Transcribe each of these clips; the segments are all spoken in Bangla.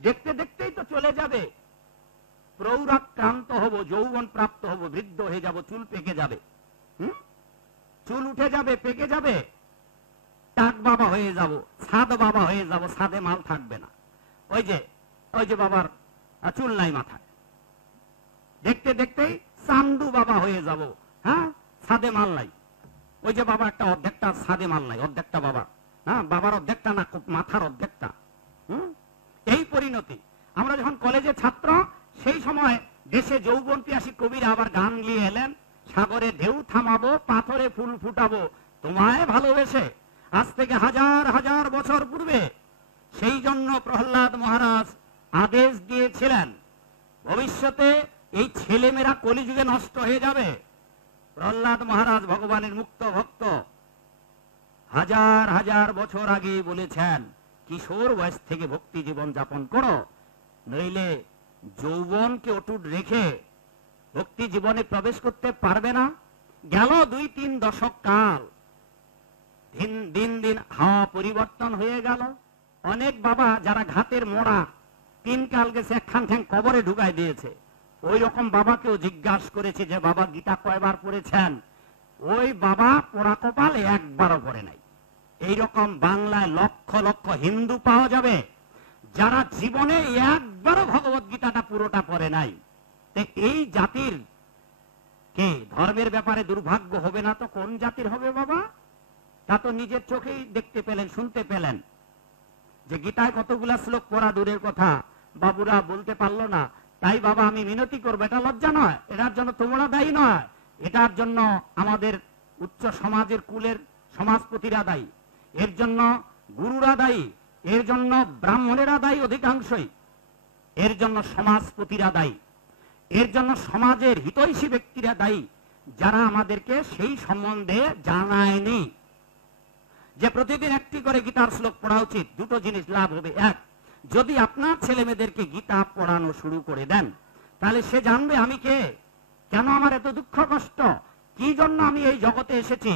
দেখতে দেখতেই তো চলে যাবে। প্রৌরাক্রান্ত হব, যৌবন প্রাপ্ত হব, বৃদ্ধ হয়ে যাব, চুল পেকে যাবে, চুল উঠে যাবে, পেকে যাবে, টাক বাবা হয়ে যাব, ছাদ বাবা হয়ে যাব, ছাদে মাল থাকবে না। ওই যে বাবার চুল নাই মাথায়, দেখতে দেখতেই চান্দু বাবা হয়ে যাব, হ্যাঁ, ছাদে মাল নাই। ওই যে বাবা একটা অর্ধেকটা ছাদে মাল নাই, অর্ধেকটা বাবা, হ্যাঁ, বাবার অর্ধেকটা না, মাথার অর্ধেকটা। এই পরিণতি। আমরা যখন কলেজে ছাত্র, সেই সময় দেশে যৌবন পিয়াসী কবিরা আবার গান নিয়ে এলেন, সাগরে ঢেউ থামাবো, পাথরে ফুল ফুটাবো তোমায় ভালোবেসে। আজ থেকে হাজার হাজার বছর পূর্বে। সেই জন্য প্রহ্লাদ মহারাজ আদেশ দিয়েছিলেন, ভবিষ্যতে এই ছেলেমেয়েরা কলিযুগে নষ্ট হয়ে যাবে। প্রহ্লাদ মহারাজ ভগবানের মুক্ত ভক্ত, হাজার হাজার বছর আগে বলেছেন, কিশোর বয়স থেকে ভক্তি জীবন যাপন করো, নইলে যৌবনকে অটুট রেখে ভক্তি জীবনে প্রবেশ করতে পারবে না। গেল 2-3 দশক কাল, দিন দিন হাওয়া পরিবর্তন হয়ে গেল। অনেক বাবা যারা ঘাতের মোড়া 3 কাল গেছে, একখান ঠ্যাং কবরে ঢুকাই দিয়েছে, ওই রকম বাবাকেও জিজ্ঞাসা করেছে যে বাবা গীতা কয়বার পড়েছেন? ওই বাবা পোড়া কপাল একবারও পড়ে নাই। এইরকম বাংলায় লক্ষ লক্ষ হিন্দু পাওয়া যাবে যারা জীবনে একবারও ভগবত গীতাটা পুরোটা পড়ে নাই। এই জাতির কে ধর্মের ব্যাপারে দুর্ভাগ্য হবে না তো কোন জাতির হবে বাবা? তা তো নিজের চোখেই দেখতে পেলেন, শুনতে পেলেন যে গীতায় কতগুলা শ্লোক পড়া দূরের কথা বাবুরা বলতে পারলো না। তাই বাবা আমি মিনতি করবো, এটা লজ্জা নয়, এটার জন্য তোমরা দায়ী নয়, এটার জন্য আমাদের উচ্চ সমাজের কুলের সমাজপতিরা দায়ী, এর জন্য গুরুরা দায়ী, এর জন্য ব্রাহ্মণেরা দায়ী অধিকাংশই, এর জন্য সমাজপতিরা দায়ী, এর জন্য সমাজের হিতৈষী ব্যক্তিরা দায়ী, যারা আমাদেরকে সেই সম্বন্ধে জানায়নি যে প্রতিদিন একটি করে গীতার শ্লোক পড়া উচিত। দুটো জিনিস লাভ হবে। এক, যদি আপনার ছেলে মেয়েদেরকে গীতা পড়ানো শুরু করে দেন, তাহলে সে জানবে আমি কে, কেন আমার এত দুঃখ কষ্ট, কি জন্য আমি এই জগতে এসেছি।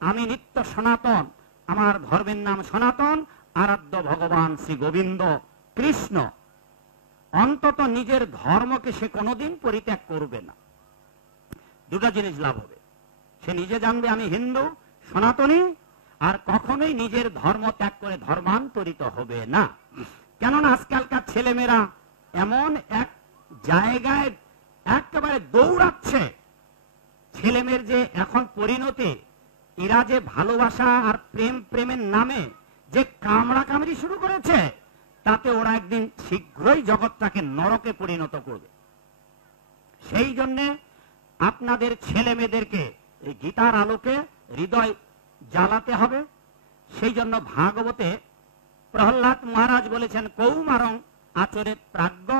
আমি নিত্য সনাতন, আমার ধর্মের নাম সনাতন, আরাধ্য ভগবান শ্রী গোবিন্দ কৃষ্ণ। অন্তত নিজের ধর্মকে সে কোনোদিন পরিত্যাগ করবে না। দুটা জিনিস লাভ হবে। সে নিজে জানবে আমি হিন্দু সনাতনী, আর কখনোই নিজের ধর্ম ত্যাগ করে ধর্মান্তরিত হবে না। কেননা আজকালকার ছেলেমেয়েরা এমন এক জায়গায় একেবারে দৌড়াচ্ছে, ছেলেমেয়ের যে এখন পরিণতি, এরা যে ভালোবাসা আর প্রেমের নামে যে কামড়া কামড়ি শুরু করেছে, তাতে ওরা একদিন শীঘ্রই জগৎটাকে নরকে পরিণত করবে। সেই জন্যে আপনাদের ছেলে মেয়েদেরকে এই গীতার আলোকে হৃদয় জ্বালাতে হবে। সেই জন্য ভাগবতে প্রহ্লাদ মহারাজ বলেছেন, কৌমারং আচরে প্রাজ্ঞ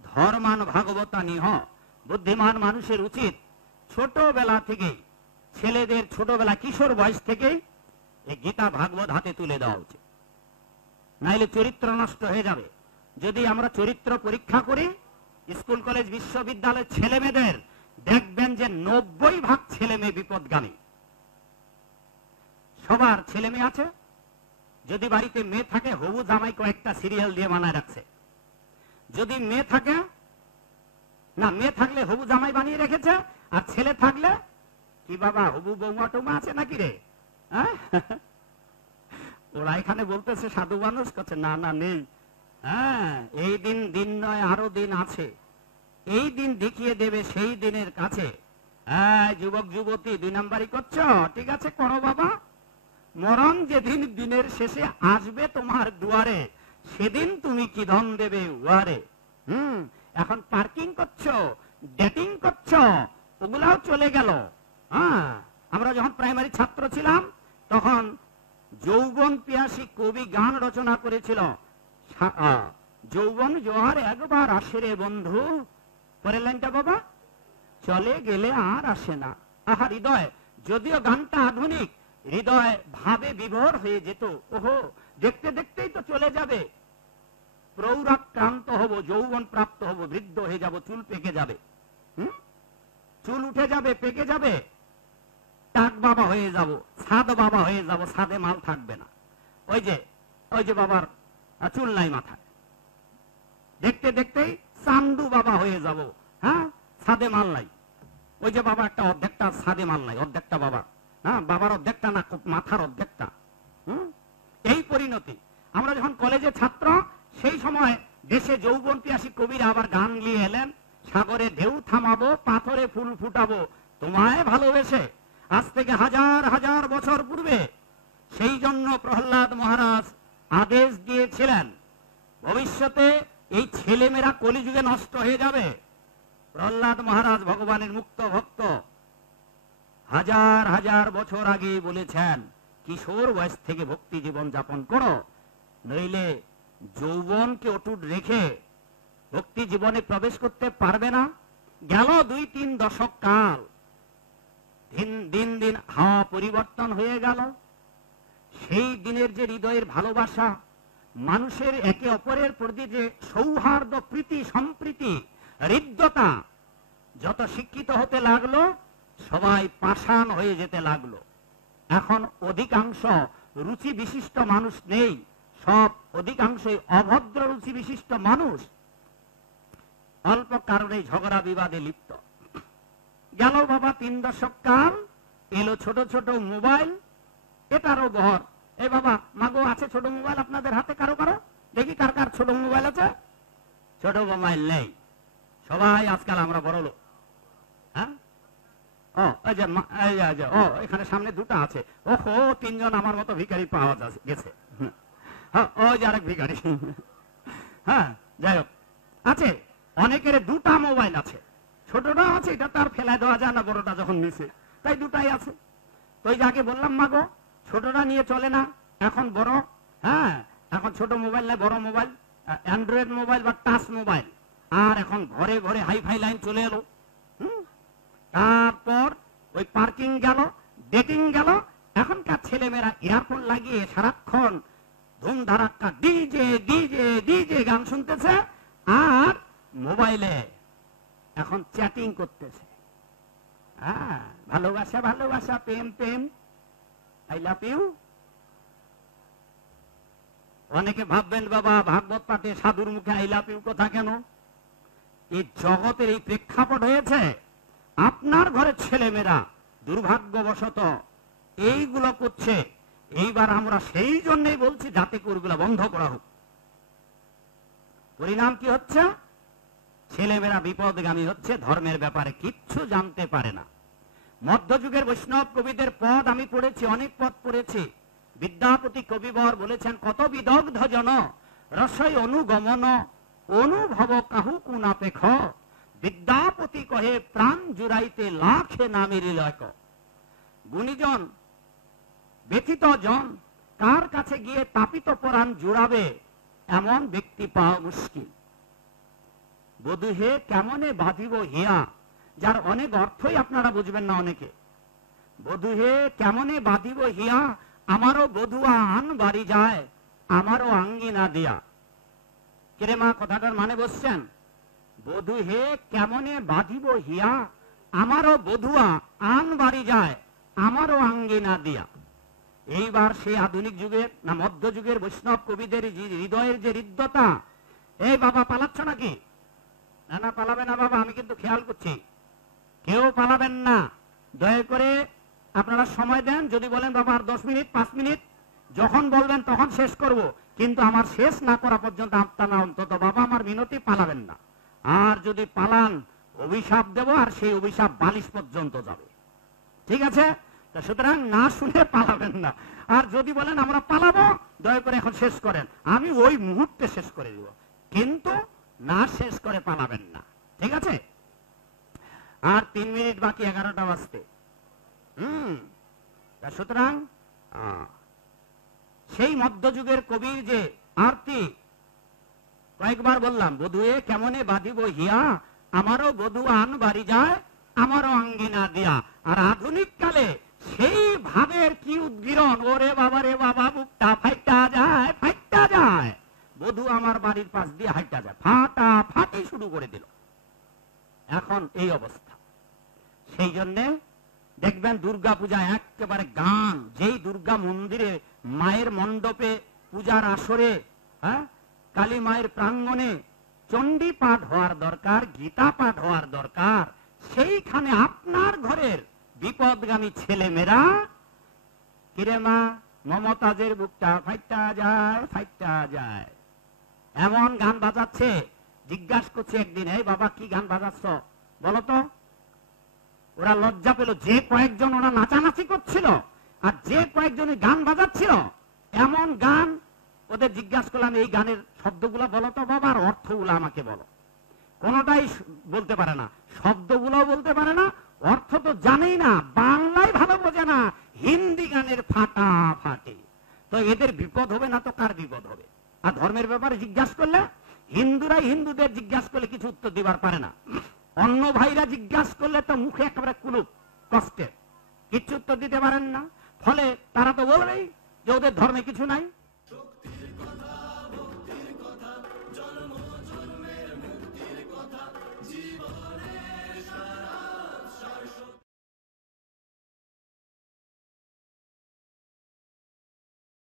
ধর্মান ভাগবতা নিহ। বুদ্ধিমান মানুষের উচিত ছোটবেলা থেকেই, ছেলেদের ছোটবেলা কিশোর বয়স থেকেই এই গীতা ভাগবত হাতে তুলে দেওয়া উচিত, নাইলে চরিত্র নষ্ট হয়ে যাবে। যদি আমরা চরিত্র পরীক্ষা করি স্কুল কলেজ বিশ্ববিদ্যালয়ের ছেলে মেয়েদের, দেখবেন যে 90% ছেলে মেয়ে বিপদগামী। সবার ছেলে মেয়ে আছে, যদি বাড়িতে মেয়ে থাকে হবু জামাই কয়েকটা সিরিয়াল দিয়ে বানায় রাখছে। যদি মেয়ে থাকে না, মেয়ে থাকলে হবু জামাই বানিয়ে রেখেছে, আর ছেলে থাকলে কি বাবা হবু বৌমা টৌমা আছে নাকি রে? ওরা এখানে বলতেছে সাধু মানুষ, করছে না না নেই। হ্যাঁ, এই দিন নয়, আরো দিন আছে। এই দিন দেখিয়ে দেবে সেই দিনের কাছে। হ্যাঁ, যুবক যুবতী 2 নাম্বারি করছো, ঠিক আছে করো বাবা, মরণ যেদিন দিনের শেষে আসবে তোমার দুয়ারে, সেদিন তুমি কি ধন দেবে উয়ারে। এখন পার্কিং করছো, ডেটিং করছো, ওগুলাও চলে গেল। হ্যাঁ, আমরা যখন প্রাইমারি ছাত্র ছিলাম তখন যৌবন পিয়াসী কবি গান রচনা করেছিল, যৌবন জোয়ার একবার আসে রে বন্ধু, পরের লাইনটা বাবা, চলে গেলে আর আসে না। আহা, হৃদয়, যদিও গানটা আধুনিক, হৃদয় ভাবে বিভোর হয়ে যেত। ওহো, দেখতে দেখতেই তো চলে যাবে। প্রৌরাক্রান্ত হব, যৌবন প্রাপ্ত হব, বৃদ্ধ হয়ে যাব, চুল পেকে যাবে, চুল উঠে যাবে, পেকে যাবে, টাক বাবা হয়ে যাব, ছাদ বাবা হয়ে যাব, ছাদে মাল থাকবে না। ওই যে বাবার চুল নাই মাথায়, দেখতে দেখতেই চান্দু বাবা হয়ে যাব। হ্যাঁ, ছাদে মাল নাই। ওই যে বাবা একটা অর্ধেকটা ছাদে মাল নাই, অর্ধেকটা বাবা। হ্যাঁ, বাবার অর্ধেকটা না, মাথার অর্ধেকটা। এই পরিণতি। আমরা যখন কলেজে ছাত্র, সেই সময় দেশে যৌবন পিয়াসী কবিরা আবার গান নিয়ে এলেন, সাগরে ঢেউ থামাবো, পাথরে ফুল ফুটাবো তোমায় ভালোবেসে। আজ থেকে হাজার হাজার বছর পূর্বে। সেই জন্য প্রহ্লাদ মহারাজ আদেশ দিয়েছিলেন, ভবিষ্যতে এই ছেলেমেয়েরা কলিযুগে নষ্ট হয়ে যাবে। প্রহ্লাদ মহারাজ ভগবানের মুক্ত ভক্ত, হাজার হাজার বছর আগে বলেছেন, কিশোর বয়স থেকে ভক্তি জীবন যাপন করো, নইলে যৌবনকে অটুট রেখে ভক্তি জীবনে প্রবেশ করতে পারবে না। গেল 2-3 দশক কাল, দিন দিন হাওয়া পরিবর্তন হয়ে গেল। সেই দিনের যে হৃদয়ের ভালোবাসা, মানুষের একে অপরের প্রতি যে সৌহার্দ্য, প্রীতি, সম্প্রীতি, হৃদ্যতা, যত শিক্ষিত হতে লাগলো, সবাই পাষাণ হয়ে যেতে লাগলো। এখন অধিকাংশ রুচি বিশিষ্ট মানুষ নেই, সব অধিকাংশই অভদ্র রুচি বিশিষ্ট মানুষ। অল্প কারণে ঝগড়া বিবাদে লিপ্ত। গেল বাবা 3 দশক কাল, এলো ছোট ছোট মোবাইল, এটারও বহর। এই বাবা, মাগো, আছে ছোট মোবাইল আপনাদের হাতে? কারো কারো দেখি, কার কার ছোট মোবাইল আছে? ছোট মোবাইল নেই সবাই। আজকাল আমরা বড় লোক। হ্যাঁ, এখানে সামনে 2টা আছে। ওহো, 3 জন আমার মতো ভিখারি পাওয়া গেছে। ওই যে আরেক ভিখারি। হ্যাঁ, যাই হোক, আছে অনেকের 2টা মোবাইল আছে। ছোটটা আছে, এটা তার ফেলায় দেওয়া যায় না, বড়টা যখন নিছে, তাই 2টাই আছে। তো ওই যাকে বললাম, মাগো, ছোটটা নিয়ে চলে না, এখন বড়। হ্যাঁ, এখন ছোট মোবাইল নাই, বড় মোবাইল, অ্যান্ড্রয়েড মোবাইল বা টাচ মোবাইল। আর এখন ঘরে ঘরে হাইফাই লাইন চলে এলো। তারপর ওই পার্কিং গেল, ডেটিং গেল। এখনকার ছেলেমেয়েরা ইয়ারফোন লাগিয়ে সারাক্ষণ ধুমধারাক্কা ডিজে ডিজে ডিজে গান শুনতেছে, আর মোবাইলে এখন চ্যাটিং করতেছে। হ্যাঁ, ভালোবাসা ভালোবাসা, প্রেম প্রেম, আই লাভ ইউ। অনেকে ভাববেন, বাবা ভাগবত পাঠে সাধুর মুখে আই লাভ ইউ কথা কেন? এই জগতের এই প্রেক্ষাপট হয়েছে, আপনার ঘরের ছেলেমেয়েরা দুর্ভাগ্যবশত এইগুলো করছে। এইবার আমরা সেই জন্যই বলছি, যাতে ওগুলো বন্ধ করা হোক। পরিণাম কি হচ্ছে? ছেলেমেয়েরা বিপদগামী হচ্ছে, ধর্মের ব্যাপারে কিচ্ছু জানতে পারে না। মধ্যযুগের বৈষ্ণব কবিদের পদ আমি পড়েছি, অনেক পদ পড়েছি। বিদ্যাপতি কবিবর বলেছেন, কত বিদগ্ধ জন রসই অনুগমন, অনুভব কাহু কুনাপেক্ষ, বিদ্যাপতি কহে প্রাণ জুড়াইতে লাখে নামের লয়ক। গুণীজন, ব্যথিত জন, কার কাছে গিয়ে তাপিত প্রাণ জুড়াবে, এমন ব্যক্তি পাওয়া মুশকিল। বধূ হে কেমনে বাঁধিব হিয়া, যার অনেক অর্থই আপনারা বুঝবেন না অনেকে। বধূ হে কেমনে বাঁধিব হিয়া, আমারও বধুয়া আন বাড়ি যায়, আমারও আঙ্গিনা দিয়া। কেরে মা, কথাটার মানে বসছেন? বধূ হে কেমনে বাঁধিব হিয়া, আমারও বধুয়া আন বাড়ি যায়, আমারও আঙ্গিনা দিয়া। এইবার সেই আধুনিক যুগের না মধ্যযুগের বৈষ্ণব কবিদের হৃদয়ের যে হৃদ্যতা। এই বাবা, পালাচ্ছ নাকি? না না, পালাবে না বাবা, আমি কিন্তু খেয়াল করছি। কেউ পালাবেন না, দয়া করে আপনারা সময় দেন। যদি বলেন বাবা আর 10 মিনিট 5 মিনিট, যখন বলবেন তখন শেষ করব, কিন্তু আমার শেষ না করা পর্যন্ত আপনারা অন্তত বাবা আমার মিনতি পালাবেন না। আর যদি পালান, অভিশাপ দেব, আর সেই অভিশাপ বালিশ পর্যন্ত যাবে। ঠিক আছে? সুতরাং না শুনে পালাবেন না। আর যদি বলেন আমরা পালাবো, দয়া করে এখন শেষ করেন, আমি ওই মুহূর্তে শেষ করে দিব, কিন্তু না শেষ করে পালাবেন না। ঠিক আছে? আর 3 মিনিট বাকি, 11টা বাজতে। সুতরাং সেই মধ্যযুগের কবির যে আরতি, কয়েকবার বললাম, বধুয়ে কেমনে বাঁধিব হিয়া, আমারও বধু আন বাড়ি যায়, আমারও আঙ্গিনা দিয়া। আর আধুনিক কালে সেই ভাবের কি উদ্গীরণ, ওরে বাবা রে বাবা, বুকটা ফাইটা যায় ফাইটা যায়, বধু আমার বাড়ির পাশ দিয়ে হাইটা যায়, ফাটা ফাটি শুরু করে দিল। এখন এই অবস্থা। সেই জন্যে দেখবেন দুর্গা পূজায় একেবারে গান, যেই দুর্গা মন্দিরে মায়ের মণ্ডপে পূজার আসরে, হ্যাঁ, কালী মায়ের প্রাঙ্গণে চণ্ডী পাঠ হওয়ার দরকার, গীতা পাঠ হওয়ার দরকার। সেইখানে আপনার ঘরের বিপদগামী ছেলেমেয়েরা, কিরে মা মমতাজের বুকটা ফাইটা যায় ফাইটা যায়, এমন গান বাজাচ্ছে। জিজ্ঞাসা করছে একদিন, এই বাবা কি গান বাজাচ্ছ বলতো? ওরা লজ্জা পেল। যে কয়েকজন ওরা নাচানাচি করছিল আর যে কয়েকজন গান বাজাচ্ছিল, এমন গান ওদের জিজ্ঞাসা করলাম, এই গানের শব্দগুলো বলো তো বাবা, আর অর্থগুলো আমাকে বলো। কোনটাই বলতে পারে না, শব্দগুলো বলতে পারে না, অর্থ তো জানেই না, বাংলায় ভালো বোঝে না, হিন্দি গানের ফাটা ফাটে। তো এদের বিপদ হবে না তো কার বিপদ হবে? আর ধর্মের ব্যাপারে জিজ্ঞাসা করলে, হিন্দুরাই হিন্দুদের জিজ্ঞাসা করলে কিছু উত্তর দিবার পারে না, অন্য ভাইরা জিজ্ঞাসা করলে তো মুখে একেবারে কুলুপ কষ্টে, কিচ্ছু উত্তর দিতে পারেন না। ফলে তারা তো বলবেই যে ওদের ধর্মে কিছু নাই।